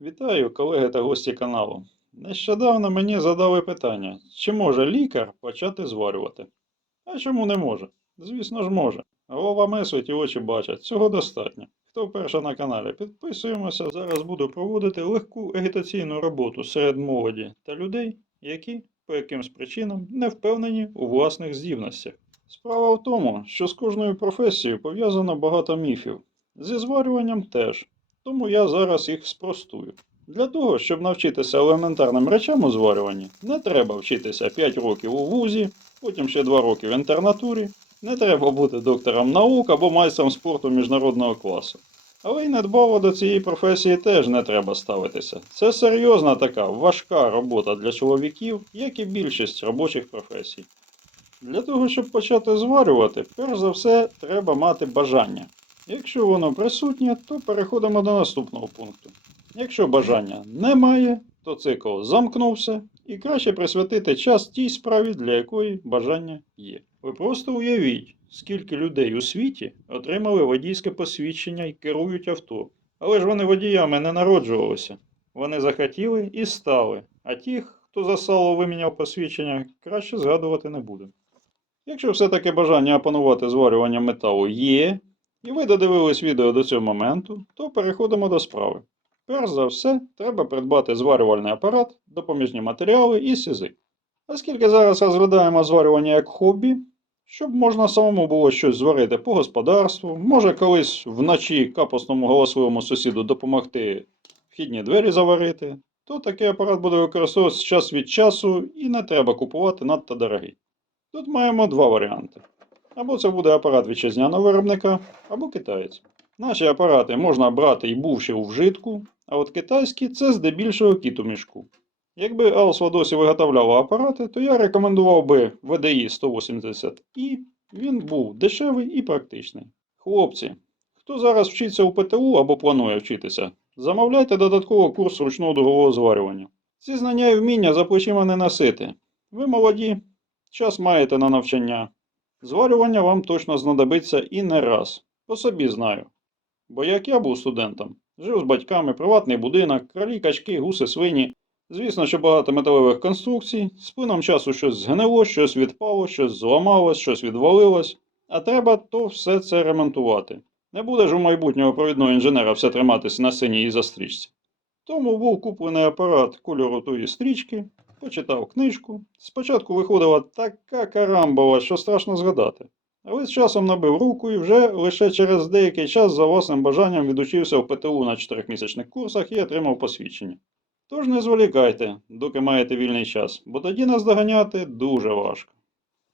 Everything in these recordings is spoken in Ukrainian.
Вітаю, колеги та гості каналу. Нещодавно мені задали питання, чи може лікар почати зварювати? А чому не може? Звісно ж може. Голова мислить і очі бачать, цього достатньо. Хто вперше на каналі, підписуємося. Зараз буду проводити легку агітаційну роботу серед молоді та людей, які по якимсь причинам не впевнені у власних здібностях. Справа в тому, що з кожною професією пов'язано багато міфів. Зі зварюванням теж. Тому я зараз їх спростую. Для того, щоб навчитися елементарним речам у зварюванні, не треба вчитися 5 років у вузі, потім ще 2 роки в інтернатурі, не треба бути доктором наук або майстром спорту міжнародного класу. Але й недбало до цієї професії теж не треба ставитися. Це серйозна така важка робота для чоловіків, як і більшість робочих професій. Для того, щоб почати зварювати, перш за все треба мати бажання. Якщо воно присутнє, то переходимо до наступного пункту. Якщо бажання немає, то цикл замкнувся і краще присвятити час тій справі, для якої бажання є. Ви просто уявіть, скільки людей у світі отримали водійське посвідчення і керують авто. Але ж вони водіями не народжувалися. Вони захотіли і стали, а тих, хто за сало виміняв посвідчення, краще згадувати не буде. Якщо все-таки бажання опанувати зварювання металу є, і ви додивились відео до цього моменту, то переходимо до справи. Перш за все, треба придбати зварювальний апарат, допоміжні матеріали і сізи. Оскільки зараз розглядаємо зварювання як хобі, щоб можна самому було щось зварити по господарству, може колись вночі капусному голосливому сусіду допомогти вхідні двері заварити, то такий апарат буде використовуватися час від часу і не треба купувати надто дорогий. Тут маємо два варіанти. Або це буде апарат вітчизняного виробника, або китаєць. Наші апарати можна брати і бувши у вжитку, а от китайські це здебільшого кіт у мішку. Якби Алсва досі виготовляла апарати, то я рекомендував би VDI 180i, він був дешевий і практичний. Хлопці, хто зараз вчиться у ПТУ або планує вчитися, замовляйте додатково курс ручного дугового зварювання. Ці знання і вміння за плечима не носити. Ви молоді, час маєте на навчання. Зварювання вам точно знадобиться і не раз. По собі знаю. Бо як я був студентом, жив з батьками, приватний будинок, кролі, качки, гуси, свині. Звісно, що багато металевих конструкцій, з плином часу щось згнило, щось відпало, щось зламалось, щось відвалилось, а треба то все це ремонтувати. Не буде ж у майбутнього провідного інженера все триматися на синій застрічці. Тому був куплений апарат кольору тої стрічки, почитав книжку. Спочатку виходила така карамбова, що страшно згадати. Але з часом набив руку і вже лише через деякий час за власним бажанням відучився в ПТУ на 4-місячних курсах і отримав посвідчення. Тож не зволікайте, доки маєте вільний час, бо тоді наздоганяти дуже важко.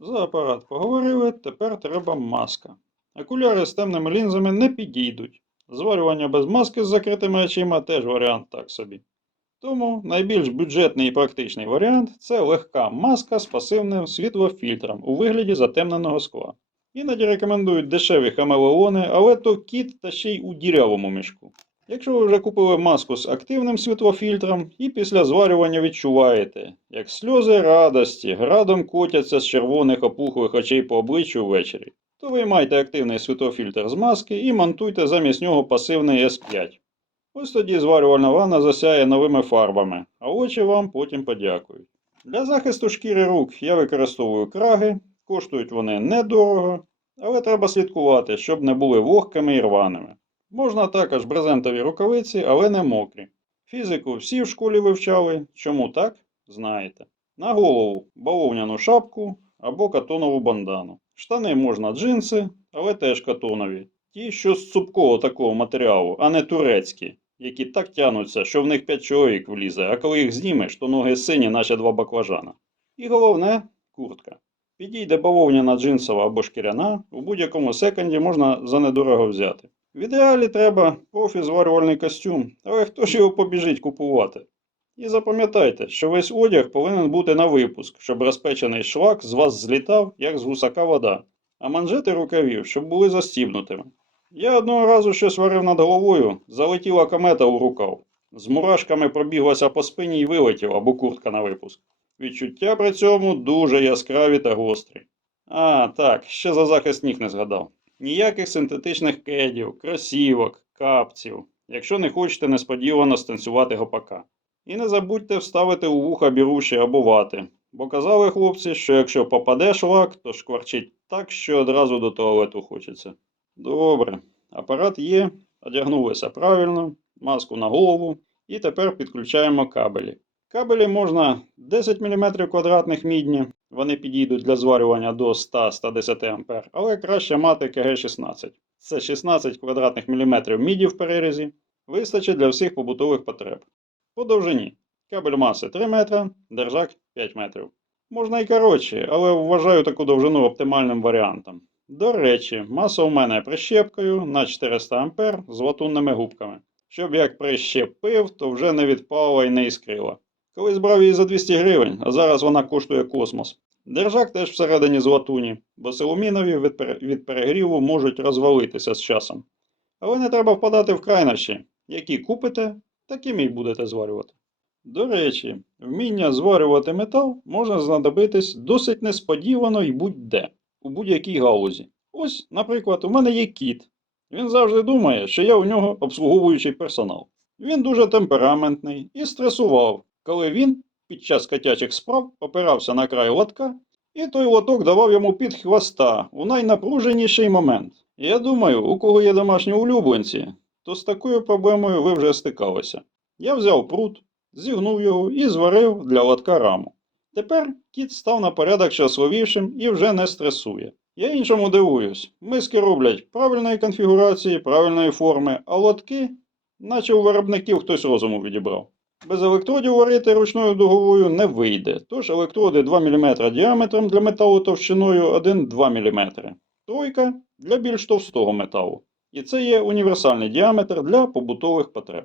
За апарат поговорили, тепер треба маска. Окуляри з темними лінзами не підійдуть. Зварювання без маски з закритими очима теж варіант так собі. Тому найбільш бюджетний і практичний варіант це легка маска з пасивним світлофільтром у вигляді затемненого скла. Іноді рекомендують дешеві хамелеони, але то кіт та ще й у дірявому мішку. Якщо ви вже купили маску з активним світлофільтром і після зварювання відчуваєте, як сльози радості градом котяться з червоних опухлих очей по обличчю ввечері, то виймайте активний світлофільтр з маски і монтуйте замість нього пасивний S5. Ось тоді зварювальна ванна засяє новими фарбами, а очі вам потім подякують. Для захисту шкіри рук я використовую краги, коштують вони недорого, але треба слідкувати, щоб не були вогкими і рваними. Можна також брезентові рукавиці, але не мокрі. Фізику всі в школі вивчали, чому так, знаєте. На голову бавовняну шапку або катонову бандану. Штани можна джинси, але теж катонові. Ті, що з цупкого такого матеріалу, а не турецькі, які так тянуться, що в них 5 чоловік влізе, а коли їх знімеш, то ноги сині, наче два баклажана. І головне куртка. Підійде бавовняна джинсова або шкіряна, у будь-якому секонді можна за недорого взяти. В ідеалі треба профі-зварювальний костюм, але хто ж його побіжить купувати? І запам'ятайте, що весь одяг повинен бути на випуск, щоб розпечений шлак з вас злітав, як з гусака вода, а манжети рукавів, щоб були застібнутими. Я одного разу щось варив над головою, залетіла комета у рукав. З мурашками пробіглася по спині і вилетіла, або куртка на випуск. Відчуття при цьому дуже яскраві та гострі. А, так, ще за захист ніг не згадав. Ніяких синтетичних кедів, кросівок, капців. якщо не хочете несподівано станцювати гопака. І не забудьте вставити у вуха біруші або вати, бо казали хлопці, що якщо попадеш лак, то шкварчить так, що одразу до туалету хочеться. Добре, апарат є, одягнулися правильно, маску на голову, і тепер підключаємо кабелі. Кабелі можна 10 мм квадратних мідні, вони підійдуть для зварювання до 100-110 А, але краще мати КГ-16. Це 16 квадратних міліметрів міді в перерізі, вистачить для всіх побутових потреб. По довжині. Кабель маси 3 метри, держак 5 метрів. Можна і коротше, але вважаю таку довжину оптимальним варіантом. До речі, маса у мене прищепкою на 400 А з латунними губками. Щоб як прищепив, то вже не відпала і не іскрила. Колись брав її за 200 гривень, а зараз вона коштує космос. Держак теж всередині з латуні, бо силумінові від, пере- від перегріву можуть розвалитися з часом. Але не треба впадати в крайнощі. Які купите, такими й будете зварювати. До речі, вміння зварювати метал може знадобитись досить несподівано і будь-де, у будь-якій галузі. Ось, наприклад, у мене є кіт. Він завжди думає, що я у нього обслуговуючий персонал. Він дуже темпераментний і стресував, коли він під час котячих справ опирався на край лотка, і той лоток давав йому під хвоста у найнапруженіший момент. Я думаю, у кого є домашні улюбленці, то з такою проблемою ви вже стикалися. Я взяв прут, зігнув його і зварив для лотка раму. Тепер кіт став на порядок щасливішим і вже не стресує. Я іншому дивуюсь. Миски роблять правильної конфігурації, правильної форми, а лотки, наче у виробників хтось розуму відібрав. Без електродів варити ручною дуговою не вийде, тож електроди 2 мм діаметром для металу товщиною 1-2 мм. Тройка для більш товстого металу. І це є універсальний діаметр для побутових потреб.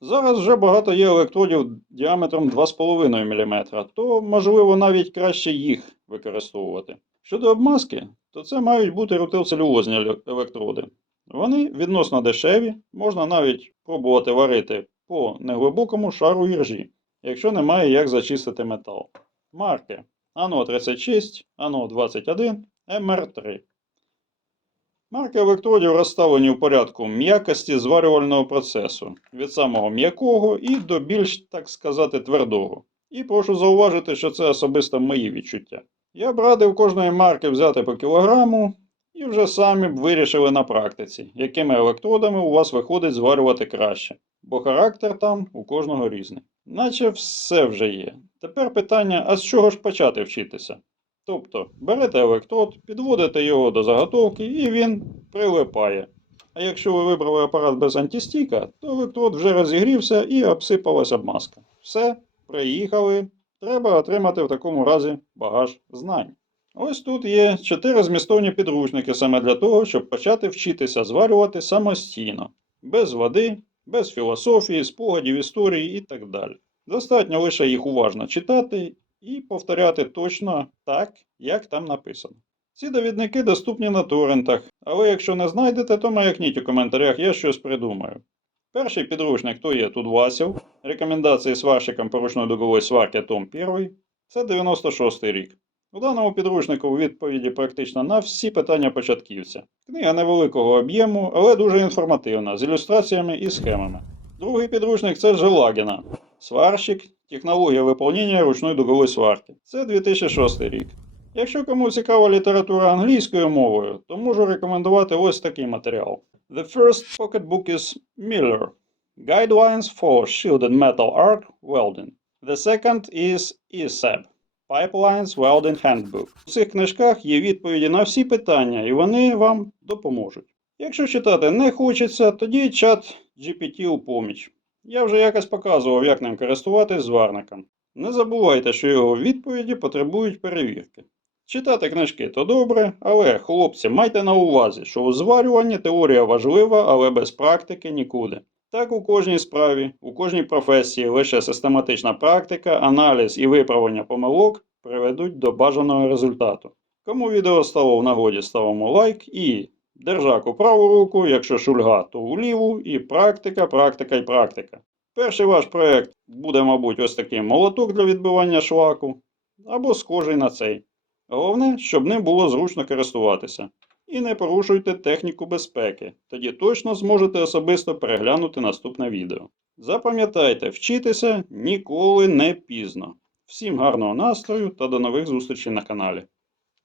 Зараз вже багато є електродів діаметром 2,5 мм, то можливо навіть краще їх використовувати. Щодо обмазки, то це мають бути рутилцелюлозні еле- електроди. Вони відносно дешеві, можна навіть пробувати варити по неглибокому шару іржі, якщо немає як зачистити метал. Марки ано 36, ано 21, МР3. Марки електродів розставлені в порядку м'якості зварювального процесу від самого м'якого і до більш, так сказати, твердого. І прошу зауважити, що це особисто мої відчуття. Я б радив кожної марки взяти по кілограму і вже самі б вирішили на практиці, якими електродами у вас виходить зварювати краще, бо характер там у кожного різний. Наче все вже є. Тепер питання, а з чого ж почати вчитися? Тобто берете електрод, підводите його до заготовки і він прилипає. А якщо ви вибрали апарат без антистіка, то електрод вже розігрівся і обсипалась обмазка. Все, приїхали. Треба отримати в такому разі багаж знань. Ось тут є чотири змістовні підручники саме для того, щоб почати вчитися зварювати самостійно, без води, без філософії, спогадів, історії і так далі. Достатньо лише їх уважно читати і повторяти точно так, як там написано. Ці довідники доступні на торрентах, але якщо не знайдете, то маякніть у коментарях, я щось придумаю. Перший підручник то є Тудвасів, рекомендації сварщикам по ручної дугової сварки Том 1. Це 96 рік. У даному підручнику відповіді практично на всі питання початківця. Книга невеликого об'єму, але дуже інформативна, з ілюстраціями і схемами. Другий підручник це Желагіна. Сварщик, технологія виповнення ручної дугової сварки. Це 2006 рік. Якщо кому цікава література англійською мовою, то можу рекомендувати ось такий матеріал. The first pocketbook is Miller. Guidelines for shielded metal arc welding. The second is ESAB. Pipelines Welding Handbook. У цих книжках є відповіді на всі питання, і вони вам допоможуть. Якщо читати не хочеться, тоді чат GPT у поміч. Я вже якось показував, як ним користуватись зварником. Не забувайте, що його відповіді потребують перевірки. Читати книжки то добре, але, хлопці, майте на увазі, що у зварюванні теорія важлива, але без практики нікуди. Так у кожній справі, у кожній професії лише систематична практика, аналіз і виправлення помилок приведуть до бажаного результату. Кому відео стало в нагоді, ставимо лайк і держак у праву руку, якщо шульга, то у ліву, і практика, практика і практика. Перший ваш проєкт буде, мабуть, ось такий молоток для відбивання шлаку, або схожий на цей. Головне, щоб ним було зручно користуватися. І не порушуйте техніку безпеки, тоді точно зможете особисто переглянути наступне відео. Запам'ятайте, вчитися ніколи не пізно. Всім гарного настрою та до нових зустрічей на каналі.